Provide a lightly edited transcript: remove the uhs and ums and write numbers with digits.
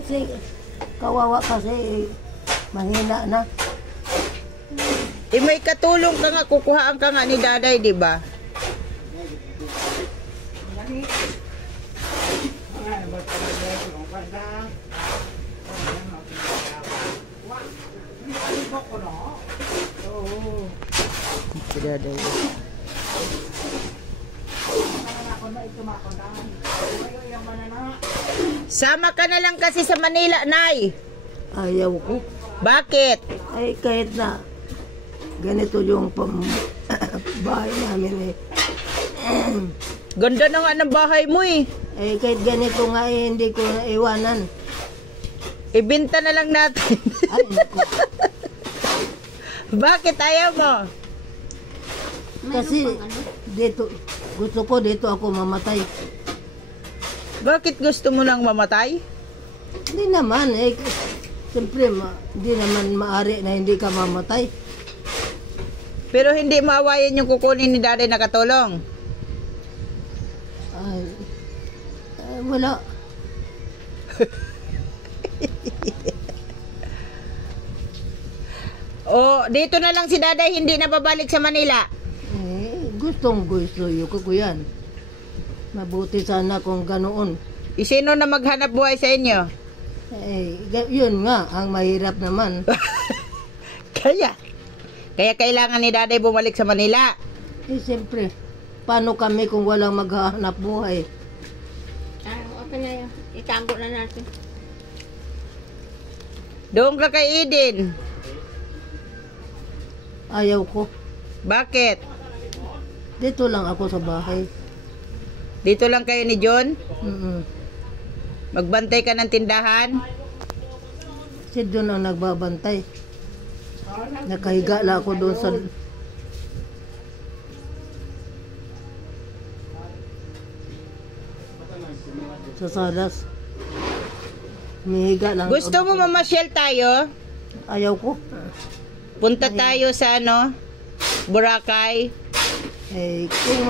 Kasi kawawa kasi mahina na. May katulong ka nga, kukuhaan ka nga ni Daday, di ba? Si Daday. Sama ka na lang kasi sa Manila, Nay. Ayaw ko. Bakit? Ay kahit na ganito yung bahay namin eh. Ganda na nga ng bahay mo eh. Eh kahit ganito nga eh, hindi ko na iwanan. Ibenta na lang natin. Ay, naku. Bakit ayaw mo? Kasi dito, gusto ko dito ako mamatay. Bakit gusto mo nang mamatay? Hindi naman eh. Siyempre, hindi naman maari na hindi ka mamatay. Pero hindi maawayan yung kukunin ni Daday na katulong. Ay, wala. O, dito na lang si Daday, hindi na babalik sa Manila. Gustong gusto ko yan. Mabuti sana kung ganoon. Sino na maghanap buhay sa inyo? Yun nga, ang mahirap naman. Kaya kailangan ni Daday bumalik sa Manila. Siyempre, paano kami kung walang maghahanap buhay? Okay na yun. Itago na natin. Doon ka kay Eden. Ayaw ko. Bakit? Dito lang ako sa bahay. Dito lang kayo ni John? Mm-mm. Magbantay ka ng tindahan? Si John ang nagbabantay. Nakahiga lang ako doon sa salas. Mihiga lang. Gusto mo mamasyal tayo? Ayaw ko. Punta tayo sa Boracay. Kung